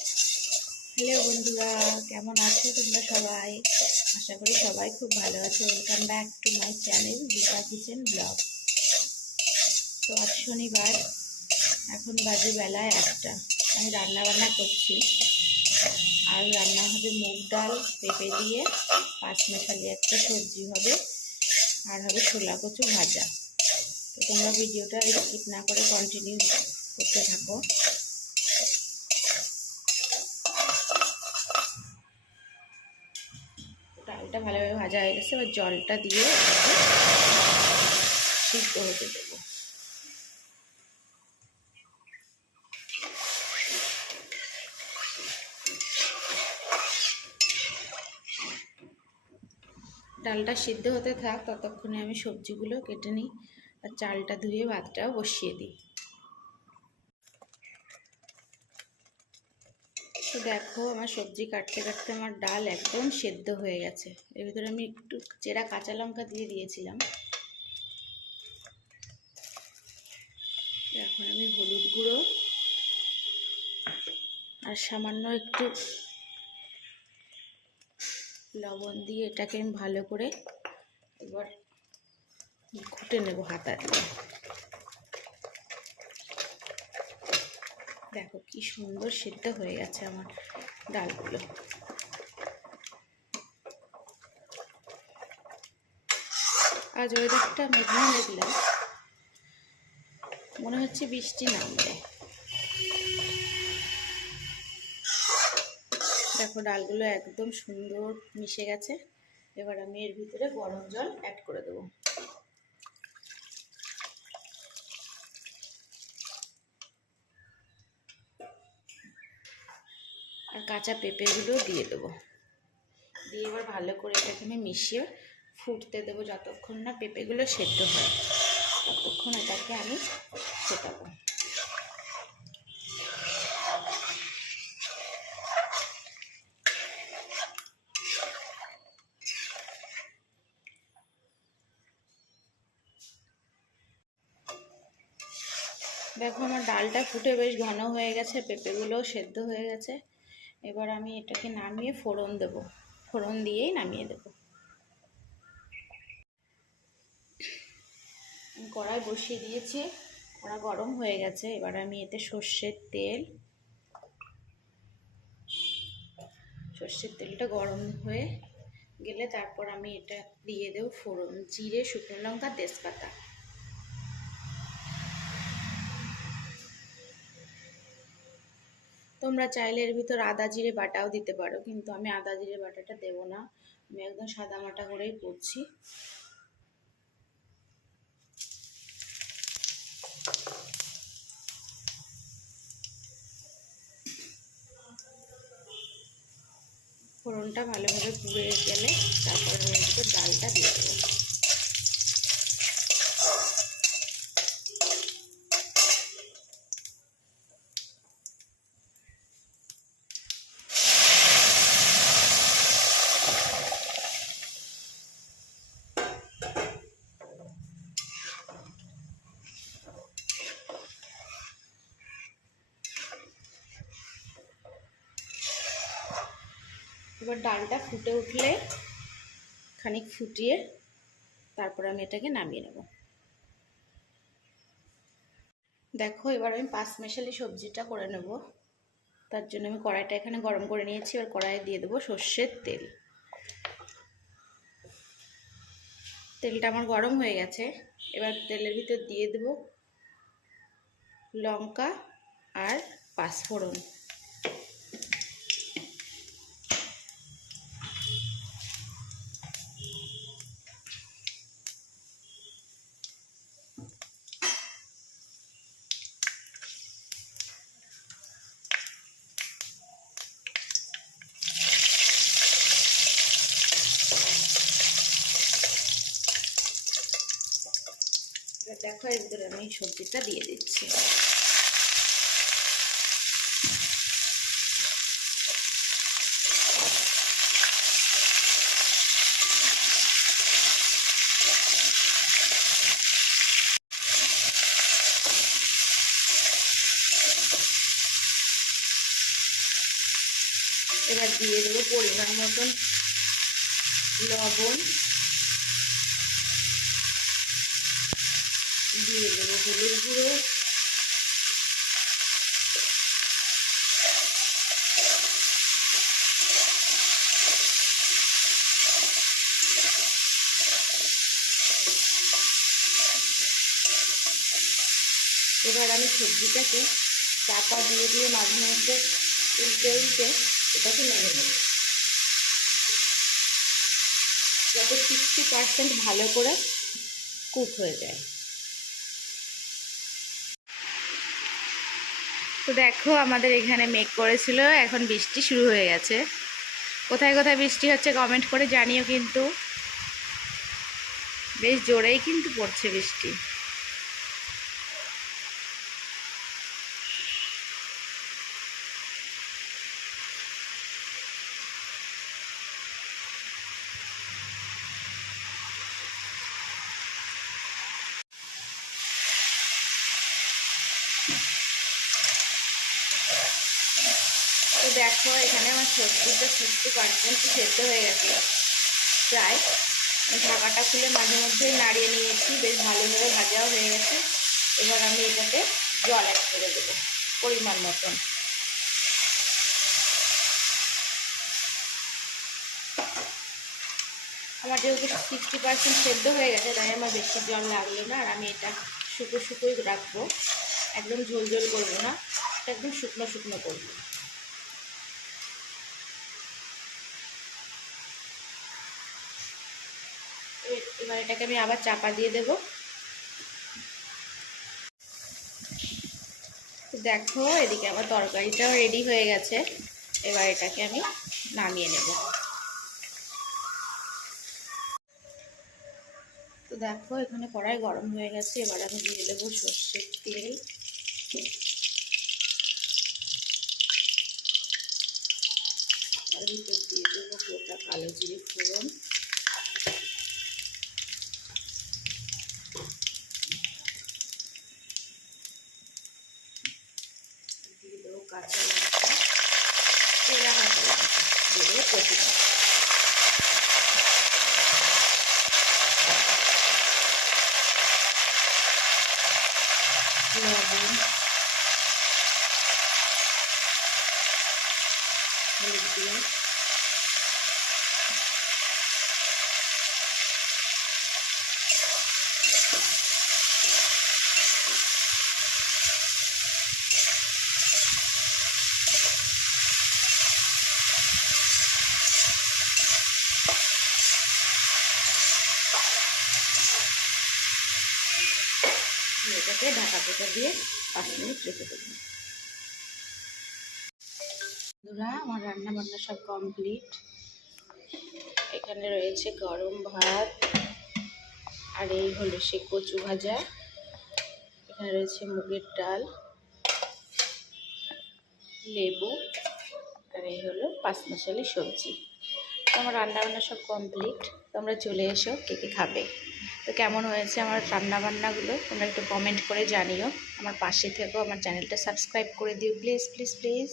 Hello বন্ধুরা, কেমন আছো তোমরা সবাই? আশা করি সবাই খুব ভালো আছো। Welcome back to my channel Deepa kitchen blog. তো আজ শনিবার, এখন বাজে বেলায় 1টা। আমি রান্না করছি। আর রান্না হবে মুগ ডাল পেঁপে দিয়ে, পাঁচমেশালি একটা সবজি হবে, আর হবে ছোলা কচু ভাজা। তো তোমরা ভিডিওটা স্কিপ না করে কন্টিনিউ করতে থাকো। ডালটা ভালোভাবে ভাজা হয়ে গেছে, এবার জলটা দিয়ে সিদ্ধ হতে দেবো। ডালটা সিদ্ধ হতে থাক, ততক্ষণে আমি সবজিগুলো কেটে নিই আর চালটা ধুয়ে ভাতটাও বসিয়ে দিই। তো দেখো, আমার সবজি কাটতে কাটতে আমার ডাল একদম সেদ্ধ হয়ে গেছে। এর ভিতরে আমি একটু চেরা কাঁচা লঙ্কা দিয়ে দিয়েছিলাম। এখন আমি হলুদ গুঁড়ো আর সামান্য একটু লবণ দিয়ে এটাকে আমি ভালো করে এবার ঘুটে নেব হাতা দিয়ে। দেখো কি সুন্দর সিদ্ধ হয়ে গেছে আমার ডালগুলো। আজ ওয়েদারটা মেঘলা মেঘলা, মনে হচ্ছে বৃষ্টি নামবে। দেখো ডালগুলো একদম সুন্দর মিশে গেছে। এবার আমি এর ভিতরে গরম জল অ্যাড করে দেবো। আর কাঁচা পেঁপেগুলো দিয়ে দেবো। দিয়ে এবার ভালো করে এটাকে আমি মিশিয়ে ফুটতে দেবো। যতক্ষণ না পেঁপেগুলো সেদ্ধ হয় ততক্ষণ এটাকে আমি ফোটাবো। দেখো আমার ডালটা ফুটে বেশ ঘন হয়ে গেছে, পেঁপেগুলোও সেদ্ধ হয়ে গেছে। এবার আমি এটাকে নামিয়ে ফোড়ন দেব। ফোড়ন দিয়েই নামিয়ে দেব। আমি কড়াই বসিয়ে দিয়েছি, কড়া গরম হয়ে গেছে। এবার আমি এতে সর্ষের তেলটা গরম হয়ে গেলে তারপর আমি এটা দিয়ে দেব ফোড়ন, জিরে, শুকনো লঙ্কা, তেজপাতা। তোমরা চাইলে এর ভিতর আদা জিরে বাটাও দিতে পারো, কিন্তু আমি আদা জিরে বাটাটা দেবো না। আমি একদম সাদা মাটা করেই করছি। ফোড়নটা ভালোভাবে পুড়ে গেলে তারপর আমি এর ভিতর ডালটা দিয়ে দেবো। এবার ডালটা ফুটে উঠলে খানিক ফুটিয়ে তারপর আমি এটাকে নামিয়ে নেব। দেখো এবার আমি পাঁচমেশালি সবজিটা করে নেব। তার জন্য আমি কড়াইটা এখানে গরম করে নিয়েছি। এবার কড়াইয়ে দিয়ে দেবো সর্ষের তেল। তেলটা আমার গরম হয়ে গেছে। এবার তেলের ভিতর দিয়ে দেব লঙ্কা আর পাঁচফোড়ন। দেখো এর ভিতরে আমি সবজিটা দিয়ে দিচ্ছি। এবার দিয়ে দেবো পরিমাণ মতন লবণ, দিয়ে দেবো হলুদ গুঁড়ো, এবার আমি সবজিটাকে চাপা দিয়ে দিয়ে মাঝে মধ্যে উল্টে উল্টে এটাকে নেড়ে নেব, যাতে 60% ভালো করে কুক হয়ে যায়। তো দেখো আমাদের এখানে মেঘ করেছিল, এখন বৃষ্টি শুরু হয়ে গেছে। কোথায় কোথায় বৃষ্টি হচ্ছে কমেন্ট করে জানিও, কিন্তু বেশ জোরেই কিন্তু পড়ছে বৃষ্টি। তো দেখো এখানে আমার সবজিটা 60% সেদ্ধ হয়ে গেছে প্রায়। ঢাকাটা খুলে মাঝে মধ্যে নাড়িয়ে নিয়েছি, বেশ ভালোভাবে ভাজাও হয়ে গেছে। এবার আমি এটাতে জল অ্যাড করে দেবো পরিমাণ মতন। আমার যেহেতু 60% সেদ্ধ হয়ে গেছে, তাই আমার বেশি জল লাগলো না। আর আমি এটা শুকোই রাখবো, একদম ঝোল ঝোল করবো না, একদম শুকনো শুকনো করবো। এবার এটাকে আমি আবার চাপা দিয়ে দেবো। দেখো এদিকে আমার তরকারিটাও রেডি হয়ে গেছে, এবার এটাকে আমি নামিয়ে নেব। তো দেখো এখানে কড়াই গরম হয়ে গেছে, এবার আমি দিয়ে দেবো সর্ষের তেল, তার ভিতর দিয়ে দেবো গোটা কালো জিরে ফোড়ন, দিয়ে দেবো কাঁচা লঙ্কা, চেরা কাঁচা লঙ্কা, দিয়ে দেবো কচি লবণ, হলুদ দিয়ে এটাকে ঢাকা পোকা দিয়ে 5 মিনিট রেখে দেবো। বন্ধুরা আমার রান্না বান্না সব কমপ্লিট। এখানে রয়েছে গরম ভাত, আর এই হলো সে কচু ভাজা, এখানে রয়েছে মুগের ডাল, লেবু, আর এই হলো 5 মিশালি সবজি। তো আমার রান্নাবান্না সব কমপ্লিট। তোমরা চলে এসো, কে কে খাবে। তো কেমন হয়েছে আমার রান্নাবান্নাগুলো তোমরা একটু কমেন্ট করে জানিও। আমার পাশে থেকো, আমার চ্যানেলটা সাবস্ক্রাইব করে দিও প্লিজ প্লিজ প্লিজ।